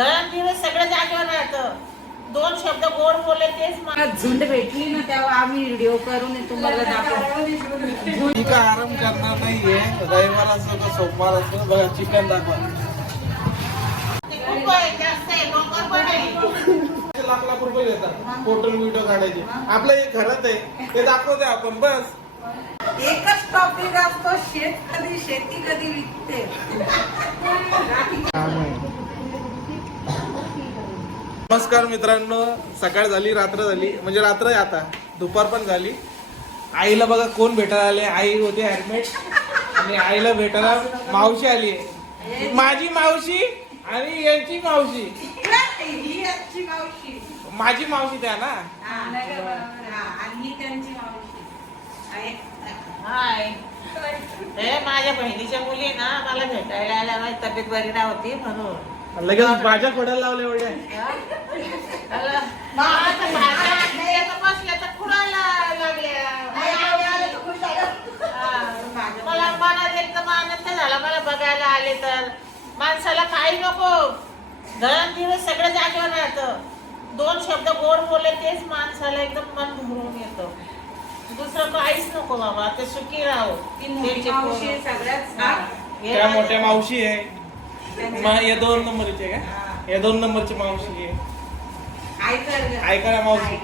दळण दिवस सगळं जागेवर राहतं. दोन शब्द गोड बोलले तेच मा- झुंड भेटली ना तेव्हा आम्ही व्हिडिओ करून तुम्हाला दाखवू. मी काय आराम करणार नाहीये. रविवार असो का सोमवार असो बघा चिकन दाखवा. खूप जास्त आहे डोंगर पण आहे. लाख लाख रुपये घेतात फोटो व्हिडिओ काढायचे. आपलं हे खरंच आहे ते दाखवते आपण बस. एकच टॉपिक असतो शेत कधी शेती कधी विकते. नमस्कार मित्रांनो. सकाळ झाली रात्र झाली. म्हणजे रात्र आहे आता. दुपार पण झाली. आईला बघा कोण भेटायला आले. आई होते ऍडमिट. आणि आईला भेटायला मावशी आली. आहे माझी मावशी आणि यांची मावशी. मावशी माझी मावशी त्या ना? हा, हा, आणि त्यांची मावशी आहे. हाय हे माझ्या बहिणीच्या मुली ना मला भेटायला आल्या माझी तब्येत बरी नव्हती म्हणून. लगेच माझ्या खोड्याला लावले एवढ्या. मला- हा. मनात एकदम आनंद झाला मला बघायला आले तर. माणसाला काही नको. दळण दिवस सगळं जागेवर राहतं. दोन शब्द गोड बोलले तेच माणसाला एकदम मन भरून येतं. दुसरं काहीच नको बाबा ते सुखी राहो. ती मोठी मावशी आहे. सगळ्यात हा. त्या मोठ्या मावशी आहे. मा- या दोन नंबरची आहे का? या दोन नंबरची मावशी आहे. ऐका ग. ऐका ना मावशी.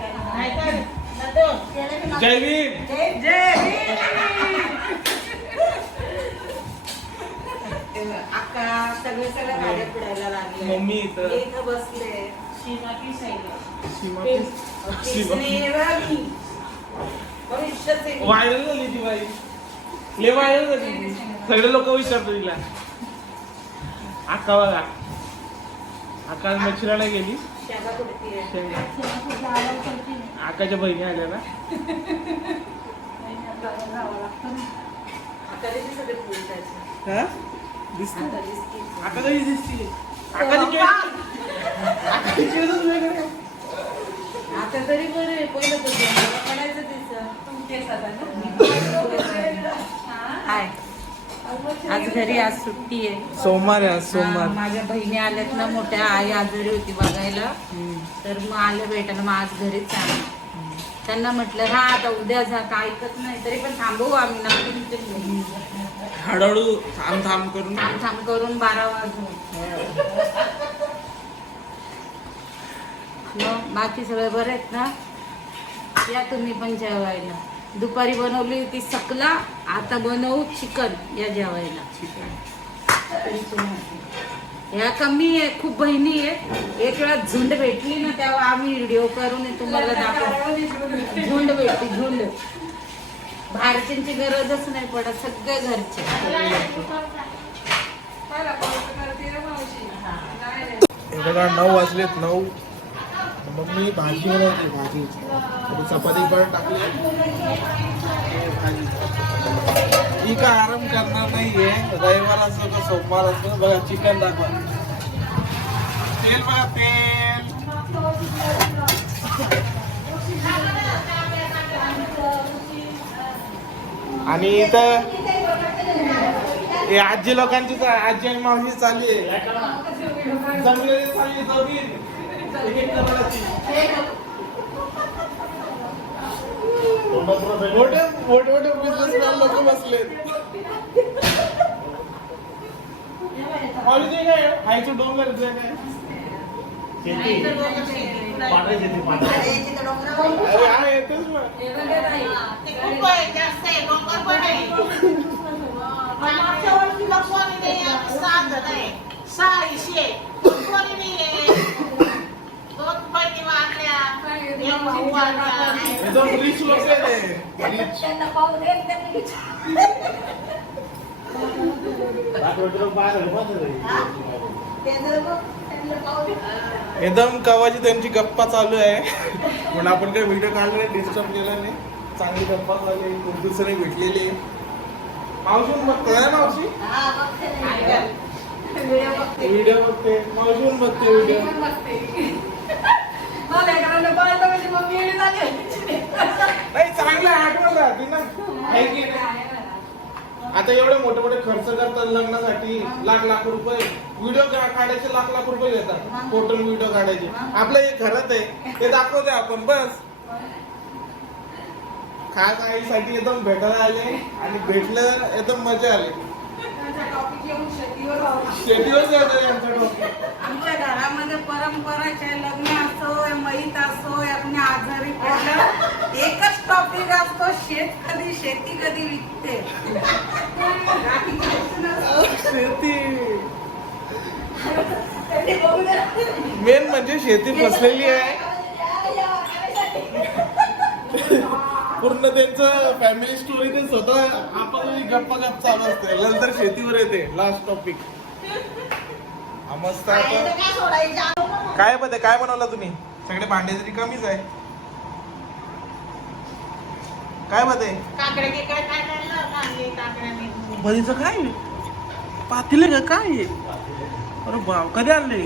जय भीम. जय अक्का सगळे सगळे गाड्या पुढायला लागले. मम्मी इथं. हे इथं बसले. व्हायरल झाली ती बाई. ले व्हायरल झाली सगळे लोक विचारतो तिला अक्का बघा. आज मच्छीराला गेली. शेंगा. अक्काच्या बहिणी आल्या ना. पोचायचे हा? दिसते आता दिसते. दिसते तरी बरं पहिलं तिचं. हाय. आज घरी आज सुट्टी आहे. सोमवार आहे आज हा, सोमवार. माझ्या बहिणी आल्यात ना मोठ्या आई आजारी होती बघायला. तर मग आलं भेटायला मग आज घरीच आहे त्यांना म्हटलं हा आता उद्या जा का ऐकत नाही? तरी पण थांबवू आम्ही नक्की तिथे घेऊन. हळूहळू थांब थांब करून. थांब थांब करून बारा वाजून. मग बाकी सगळे बरे आहेत ना? या तुम्ही पण जेवायला. दुपारी बनवली होती सकला आता बनवू चिकन या जेवायला. ह्या कमी आहे खूप बहिणी आहे. एक वेळा झुंड भेटली ना तेव्हा आम्ही व्हिडिओ करून तुम्हाला दाखवू. झुंड भेटली झुंड. बाहेरच्यांची गरजच नाही पडत सगळे घरचे. बघा नऊ वाजलेत नऊ. मग मी भाजी बनवते भाजी. चपाती पण टाकली. भाजी मी काय आराम करणार नाहीये. रविवार असतो का सोमवार असतो बघा चिकन दाखवा. तेल बघा तेल. आणि इथं हे आजी लोकांची तर आजी आणि मावशी चालली आहे. जमलेली चालली जमीन. मोठे मोठे मोठे बिझनेसमॅन लोक बसले ते काय? खायचं डोंगर काय? हा येतेच खूप आहे, जास्त आहे डोंगर पण आहे. मागच्या वर्षीला कोणी नाही आम्ही सहा जण आहे. सहा इशे कोणी नाही आहे दोन बहिणी वाढल्या एक भाऊ वाढला एकदम रिच लोक. एकदम कवाची त्यांची गप्पा चालू आहे. म्हणून आपण काही व्हिडिओ काढला नाही डिस्टर्ब केला नाही. चांगली गप्पा आहे खूप दुसरे भेटलेली मावशी बघते ना मावशी? व्हिडिओ बघते मावशी पण बघते व्हिडिओ नाही चांगलं आहे, की? आता एवढे मोठे मोठे खर्च करतात लग्नासाठी लाख लाख रुपये. व्हिडिओ काढायचे लाख लाख रुपये घेतात. फोटो व्हिडिओ काढायचे. आपलं हे खरंच आहे. ते दाखवते आपण बस. खास आईसाठी एकदम भेटायला आले आणि भेटलं एकदम मजा आली. शेतीवर जायचं शेती. मेन म्हणजे शेती फसलेली आहे. पूर्ण त्यांचं फॅमिली स्टोरी ते स्वतः आपण गप्पा गप चालू असते. नंतर शेतीवर येते. लास्ट टॉपिक मस्त काय बघते काय बनवलं तुम्ही? सगळे भांडे तरी कमीच आहे. काय कांदे काकड्याने भरीचं काय? पातीले का काय? अरे बाप कधी आणले?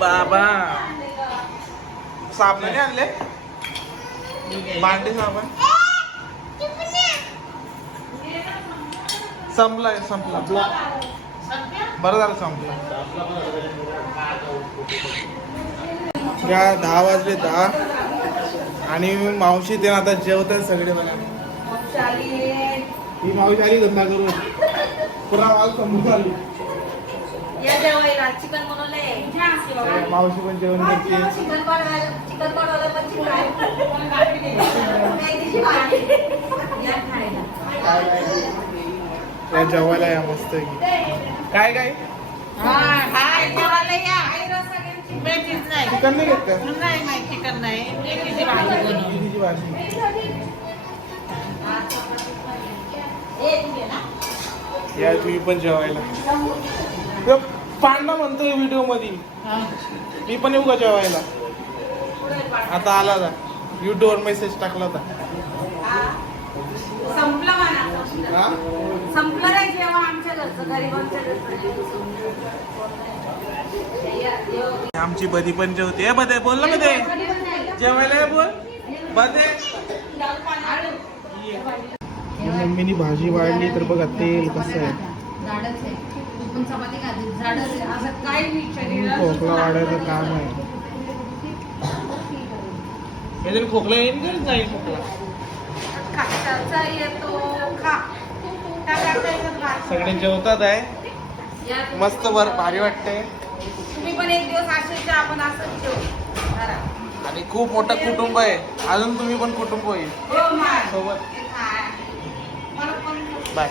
बाबा. साबणाने आणले? भांडे साबण. संपलाय संपला. बरं झालं संपला. या दहा वाजले दहा. आणि मावशी ते आता जेवतात सगळे बघा ही मावशी आली धंदा करून. पुन्हा माल समजून आली या जेवायला. चिकन बनवलंय. मावशी पण जेवण करते. जेवायला या मस्त काय काय? हाय जेवायला या. मेथीच नाही चिकन नाही घेत का नाही नाही चिकन नाही मेथीची भाजी मेथीची भाजी या तुम्ही पण जेवायला. ह्यो पांडा म्हणतोय व्हिडिओमध्ये मी पण येऊ का जेवायला? आता आला जा युट्यूबवर मेसेज टाकला होता. संपलं म्हणा हा? संपलं नाही जेव्हा आमच्या घरचं गरिबांच्या घरचं. आमची बदी पण जेवते ए बदे बोल ना बदे. जेवायला बोल. बदे. मम्मीनी भाजी वाढली तर बघा तेल कसं आहे. झाडच आहे. तू पण चपाती खाते. झाडच आहे. असं काय विचार खोकला वाढायचं काम आहे. खोकला येईल नाही खोकला. कशाचा येतो खा. सगळे जेवतात आहे. मस्त वर भारी वाटते तुम्ही पण एक दिवस असेल आपण असंच. आणि खूप मोठं कुटुंब आहे. अजून तुम्ही पण कुटुंब होईल. हो. सोबत. बाय.